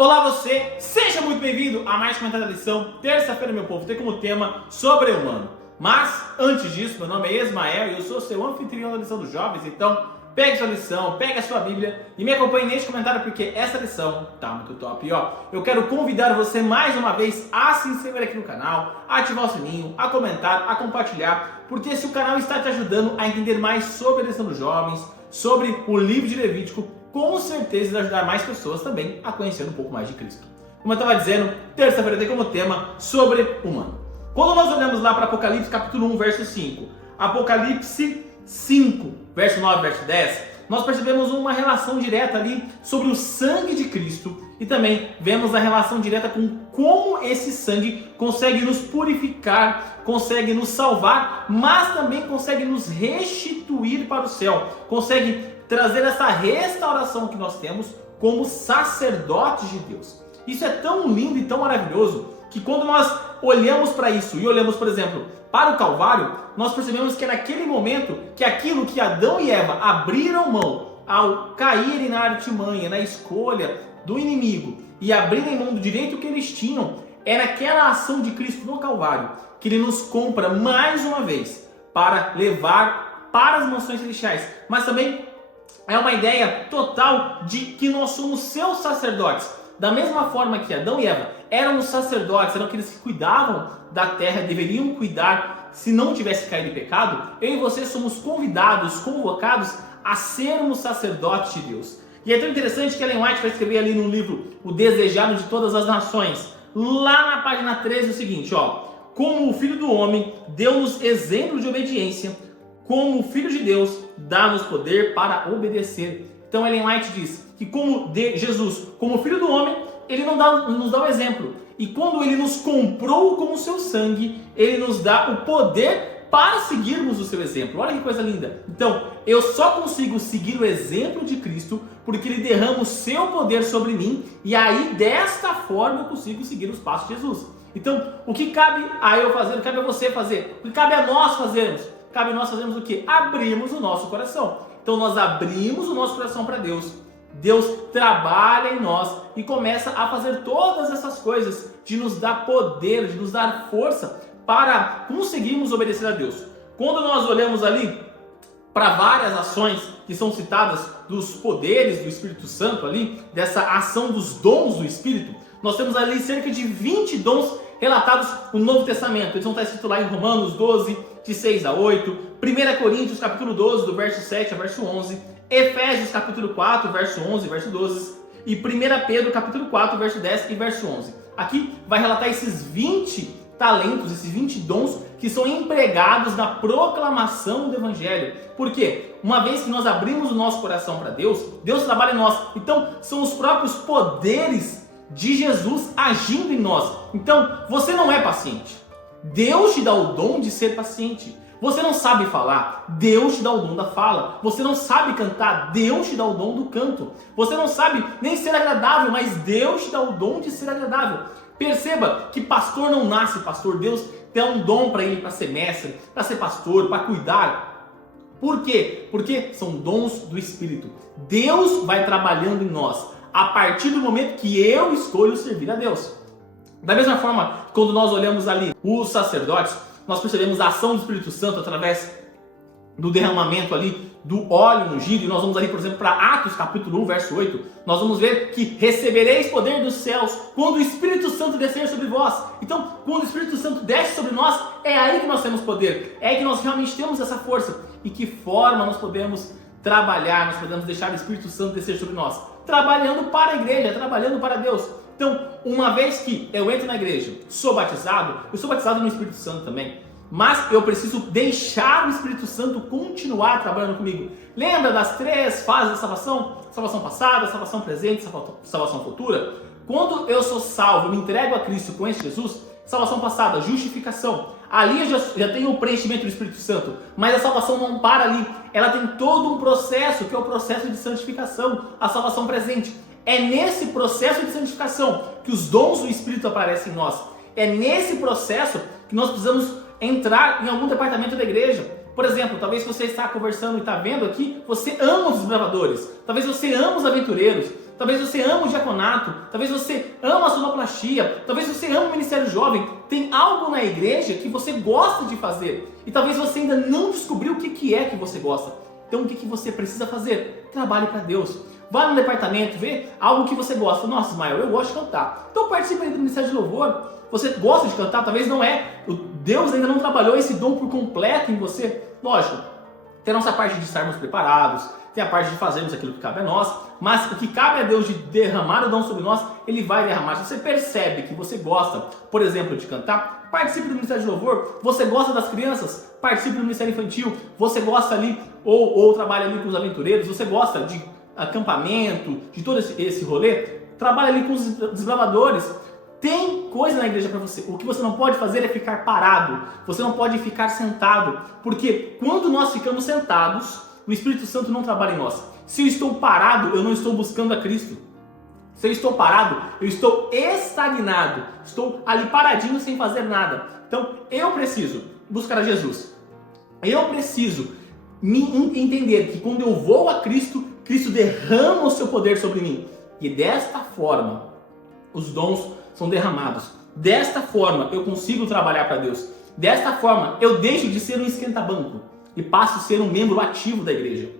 Olá você, seja muito bem-vindo a mais comentário da lição. Terça-feira, meu povo, tem como tema sobre-humano. Mas, antes disso, meu nome é Ismael e eu sou seu anfitrião da lição dos jovens. Então, pegue sua lição, pegue a sua Bíblia e me acompanhe neste comentário porque essa lição tá muito top. E ó, eu quero convidar você mais uma vez a se inscrever aqui no canal, a ativar o sininho, a comentar, a compartilhar, porque se o canal está te ajudando a entender mais sobre a lição dos jovens, sobre o livro de Levítico, com certeza vai ajudar mais pessoas também a conhecer um pouco mais de Cristo. Como eu estava dizendo, terça-feira tem como tema sobre-humano. Quando nós olhamos lá para Apocalipse capítulo 1, verso 5, Apocalipse 5, verso 9, verso 10, nós percebemos uma relação direta ali sobre o sangue de Cristo e também vemos a relação direta com como esse sangue consegue nos purificar, consegue nos salvar, mas também consegue nos restituir para o céu, consegue trazer essa restauração que nós temos como sacerdotes de Deus. Isso é tão lindo e tão maravilhoso que quando nós olhamos para isso e olhamos, por exemplo, para o Calvário, nós percebemos que é naquele momento que aquilo que Adão e Eva abriram mão ao caírem na artimanha, na escolha do inimigo e abrirem mão do direito que eles tinham, é naquela ação de Cristo no Calvário que Ele nos compra mais uma vez para levar para as mansões celestiais, mas também é uma ideia total de que nós somos seus sacerdotes. Da mesma forma que Adão e Eva eram os sacerdotes, eram aqueles que cuidavam da terra, deveriam cuidar se não tivesse caído em pecado, eu e você somos convidados, convocados a sermos sacerdotes de Deus. E é tão interessante que Ellen White vai escrever ali no livro O Desejado de Todas as Nações, lá na página 13, o seguinte, ó: como o Filho do Homem deu-nos exemplo de obediência, como o Filho de Deus dá-nos poder para obedecer. Então Ellen White diz que como Jesus, como Filho do Homem, Ele nos dá o exemplo. E quando Ele nos comprou com o seu sangue, Ele nos dá o poder para seguirmos o seu exemplo. Olha que coisa linda. Então, eu só consigo seguir o exemplo de Cristo porque Ele derrama o seu poder sobre mim e aí, desta forma, eu consigo seguir os passos de Jesus. Então, o que cabe a eu fazer, o que cabe a você fazer, o que cabe a nós fazermos? Cabe nós fazermos o quê? Abrimos o nosso coração. Então nós abrimos o nosso coração para Deus. Deus trabalha em nós e começa a fazer todas essas coisas de nos dar poder, de nos dar força para conseguirmos obedecer a Deus. Quando nós olhamos ali para várias ações que são citadas dos poderes do Espírito Santo ali, dessa ação dos dons do Espírito, nós temos ali cerca de 20 dons relatados no Novo Testamento. Eles vão estar escritos lá em Romanos 12, de 6 a 8, 1 Coríntios capítulo 12, do verso 7 ao verso 11, Efésios capítulo 4, verso 11 e verso 12, e 1 Pedro capítulo 4, verso 10 e verso 11. Aqui vai relatar esses 20 talentos, esses 20 dons que são empregados na proclamação do Evangelho. Por quê? Uma vez que nós abrimos o nosso coração para Deus, Deus trabalha em nós. Então, são os próprios poderes de Jesus agindo em nós. Então, você não é paciente. Deus te dá o dom de ser paciente. Você não sabe falar, Deus te dá o dom da fala. Você não sabe cantar, Deus te dá o dom do canto. Você não sabe nem ser agradável, mas Deus te dá o dom de ser agradável. Perceba que pastor não nasce pastor. Deus tem um dom para ele, para ser mestre, para ser pastor, para cuidar. Por quê? Porque são dons do Espírito. Deus vai trabalhando em nós a partir do momento que eu escolho servir a Deus. Da mesma forma, quando nós olhamos ali os sacerdotes, nós percebemos a ação do Espírito Santo através do derramamento ali do óleo ungido. E nós vamos ali, por exemplo, para Atos capítulo 1, verso 8. Nós vamos ver que recebereis poder dos céus quando o Espírito Santo descer sobre vós. Então, quando o Espírito Santo desce sobre nós, é aí que nós temos poder. É aí que nós realmente temos essa força. E que forma nós podemos trabalhar, nós podemos deixar o Espírito Santo descer sobre nós? Trabalhando para a igreja, trabalhando para Deus. Então, uma vez que eu entro na igreja, sou batizado, eu sou batizado no Espírito Santo também. Mas eu preciso deixar o Espírito Santo continuar trabalhando comigo. Lembra das 3 fases da salvação? Salvação passada, salvação presente, salvação futura? Quando eu sou salvo, eu me entrego a Cristo com esse Jesus, salvação passada, justificação. Ali eu já tenho o preenchimento do Espírito Santo. Mas a salvação não para ali. Ela tem todo um processo, que é o processo de santificação, a salvação presente. É nesse processo de santificação que os dons do Espírito aparecem em nós. É nesse processo que nós precisamos entrar em algum departamento da igreja. Por exemplo, talvez você está conversando e está vendo aqui, você ama os desbravadores. Talvez você ama os aventureiros. talvez você ama o diaconato, talvez você ama a sonoplastia, talvez você ama o ministério jovem. Tem algo na igreja que você gosta de fazer e talvez você ainda não descobriu o que é que você gosta. Então o que você precisa fazer? Trabalhe para Deus. Vá no departamento, vê algo que você gosta. Nossa, Ismael, eu gosto de cantar. Então participe aí do ministério de louvor. Você gosta de cantar, talvez não é. Deus ainda não trabalhou esse dom por completo em você. Lógico, tem a nossa parte de estarmos preparados, tem a parte de fazermos aquilo que cabe a nós, mas o que cabe a Deus de derramar o dom sobre nós, Ele vai derramar. Se você percebe que você gosta, por exemplo, de cantar, participe do ministério de louvor. Você gosta das crianças? Participe do ministério infantil. Você gosta ali, ou trabalha ali com os aventureiros, você gosta de acampamento, de todo esse rolê, trabalha ali com os desbravadores. Tem coisa na igreja para você. O que você não pode fazer é ficar parado. Você não pode ficar sentado, porque quando nós ficamos sentados, o Espírito Santo não trabalha em nós. Se eu estou parado, eu não estou buscando a Cristo. Se eu estou parado, eu estou estagnado. Estou ali paradinho sem fazer nada. Então, eu preciso buscar a Jesus. Eu preciso me entender que quando eu vou a Cristo, Cristo derrama o seu poder sobre mim. E desta forma, os dons são derramados. Desta forma, eu consigo trabalhar para Deus. Desta forma, eu deixo de ser um esquenta-banco e passo a ser um membro ativo da igreja.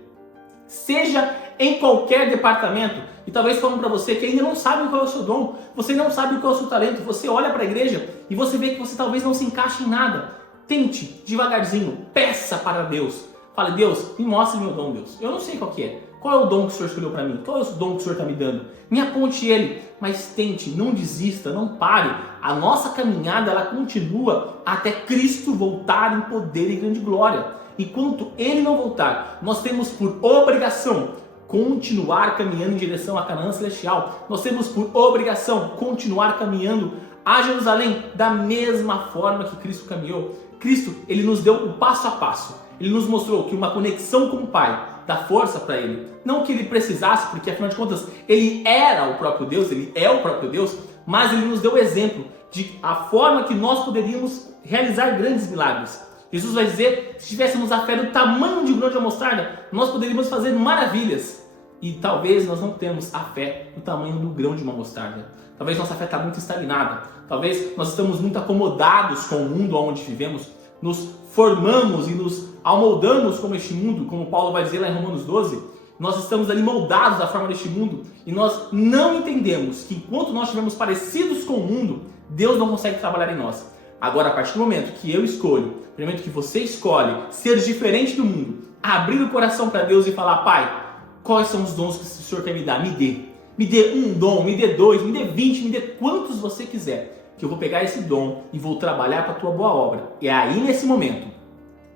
Seja em qualquer departamento, e talvez falando para você que ainda não sabe qual é o seu dom, você não sabe qual é o seu talento, você olha para a igreja e você vê que você talvez não se encaixe em nada. Tente, devagarzinho, peça para Deus. Fale, Deus, me mostre meu dom, Deus. Eu não sei qual que é. Qual é o dom que o Senhor escolheu para mim? Qual é o dom que o Senhor está me dando? Me aponte ele, mas tente, não desista, não pare. A nossa caminhada, ela continua até Cristo voltar em poder e grande glória. Enquanto Ele não voltar, nós temos por obrigação continuar caminhando em direção à Canaã Celestial. Nós temos por obrigação continuar caminhando a Jerusalém da mesma forma que Cristo caminhou. Cristo, Ele nos deu o passo a passo. Ele nos mostrou que uma conexão com o Pai dá força para Ele. Não que Ele precisasse, porque afinal de contas, Ele era o próprio Deus, Ele é o próprio Deus, mas Ele nos deu o exemplo de a forma que nós poderíamos realizar grandes milagres. Jesus vai dizer, se tivéssemos a fé do tamanho de um grão de mostarda, nós poderíamos fazer maravilhas. E talvez nós não temos a fé do tamanho do grão de uma mostarda. Talvez nossa fé está muito estagnada. Talvez nós estamos muito acomodados com o mundo onde vivemos. Nos formamos e nos amoldamos como este mundo, como Paulo vai dizer lá em Romanos 12. Nós estamos ali moldados da forma deste mundo e nós não entendemos que enquanto nós estivermos parecidos com o mundo, Deus não consegue trabalhar em nós. Agora, a partir do momento que eu escolho, no momento que você escolhe ser diferente do mundo, abrir o coração para Deus e falar, Pai, quais são os dons que o Senhor quer me dar? Me dê. Me dê um dom, me dê 2, me dê 20, me dê quantos você quiser, que eu vou pegar esse dom e vou trabalhar para a tua boa obra. E aí, nesse momento,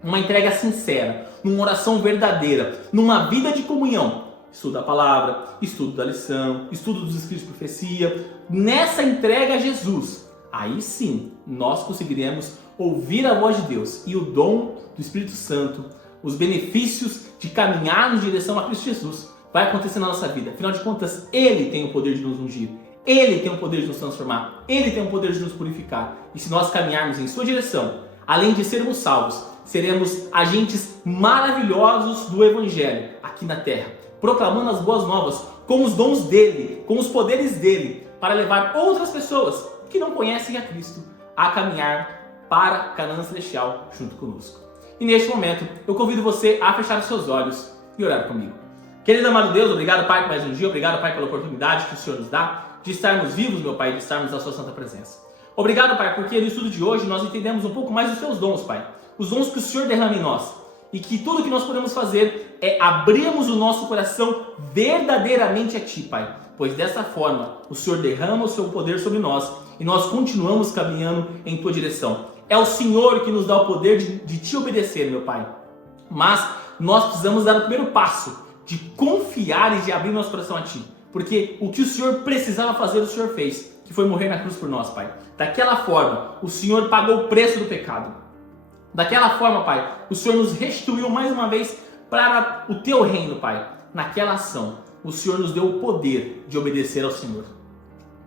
uma entrega sincera, numa oração verdadeira, numa vida de comunhão, estudo da palavra, estudo da lição, estudo dos escritos de profecia, nessa entrega a Jesus, aí sim, nós conseguiremos ouvir a voz de Deus e o dom do Espírito Santo, os benefícios de caminhar em direção a Cristo Jesus, vai acontecer na nossa vida. Afinal de contas, Ele tem o poder de nos ungir, Ele tem o poder de nos transformar, Ele tem o poder de nos purificar. E se nós caminharmos em sua direção, além de sermos salvos, seremos agentes maravilhosos do Evangelho aqui na terra, proclamando as boas novas com os dons dEle, com os poderes dEle, para levar outras pessoas que não conhecem a Cristo a caminhar para Canaã Celestial junto conosco. E neste momento, eu convido você a fechar os seus olhos e orar comigo. Querido amado Deus, obrigado, Pai, por mais um dia. Obrigado, Pai, pela oportunidade que o Senhor nos dá de estarmos vivos, meu Pai, de estarmos na sua santa presença. Obrigado, Pai, porque no estudo de hoje nós entendemos um pouco mais dos seus dons, Pai. Os dons que o Senhor derrama em nós. E que tudo que nós podemos fazer é abrirmos o nosso coração verdadeiramente a Ti, Pai. Pois dessa forma, o Senhor derrama o seu poder sobre nós e nós continuamos caminhando em Tua direção. É o Senhor que nos dá o poder de Te obedecer, meu Pai. Mas nós precisamos dar o primeiro passo de confiar e de abrir nosso coração a Ti. Porque o que o Senhor precisava fazer, o Senhor fez, que foi morrer na cruz por nós, Pai. Daquela forma, o Senhor pagou o preço do pecado. Daquela forma, Pai, o Senhor nos restituiu mais uma vez para o Teu reino, Pai. Naquela ação, o Senhor nos deu o poder de obedecer ao Senhor.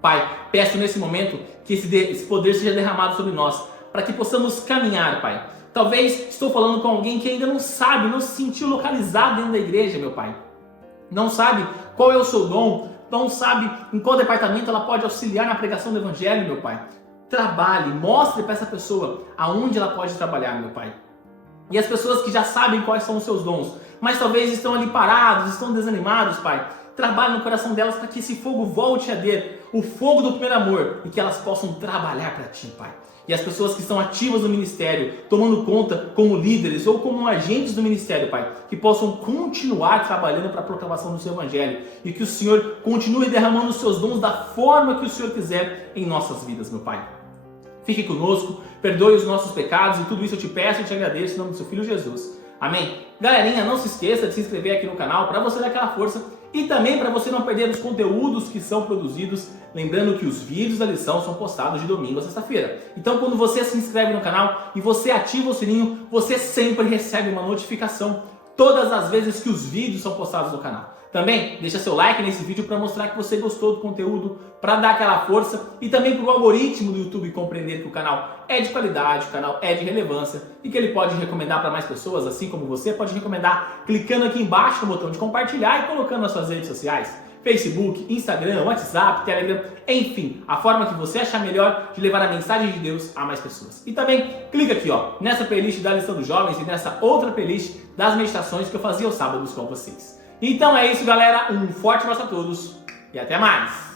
Pai, peço nesse momento que esse poder seja derramado sobre nós, para que possamos caminhar, Pai. Talvez estou falando com alguém que ainda não sabe, não se sentiu localizado dentro da igreja, meu Pai. Não sabe qual é o seu dom, não sabe em qual departamento ela pode auxiliar na pregação do evangelho, meu Pai. Trabalhe, mostre para essa pessoa aonde ela pode trabalhar, meu Pai. E as pessoas que já sabem quais são os seus dons, mas talvez estão ali parados, estão desanimados, Pai, trabalhe no coração delas para que esse fogo volte a arder, o fogo do primeiro amor, e que elas possam trabalhar para Ti, Pai. E as pessoas que estão ativas no ministério, tomando conta como líderes ou como agentes do ministério, Pai, que possam continuar trabalhando para a proclamação do Seu Evangelho e que o Senhor continue derramando os Seus dons da forma que o Senhor quiser em nossas vidas, meu Pai. Fique conosco, perdoe os nossos pecados e tudo isso eu te peço e te agradeço em nome do Seu Filho Jesus. Amém? Galerinha, não se esqueça de se inscrever aqui no canal para você dar aquela força e também para você não perder os conteúdos que são produzidos, lembrando que os vídeos da lição são postados de domingo a sexta-feira. Então quando você se inscreve no canal e você ativa o sininho, você sempre recebe uma notificação todas as vezes que os vídeos são postados no canal. Também deixa seu like nesse vídeo para mostrar que você gostou do conteúdo, para dar aquela força e também para o algoritmo do YouTube compreender que o canal é de qualidade, o canal é de relevância e que ele pode recomendar para mais pessoas, assim como você pode recomendar clicando aqui embaixo no botão de compartilhar e colocando nas suas redes sociais. Facebook, Instagram, WhatsApp, Telegram, enfim, a forma que você achar melhor de levar a mensagem de Deus a mais pessoas. E também clica aqui, ó, nessa playlist da lição dos jovens e nessa outra playlist das meditações que eu fazia aos sábados com vocês. Então é isso, galera. Um forte abraço a todos e até mais!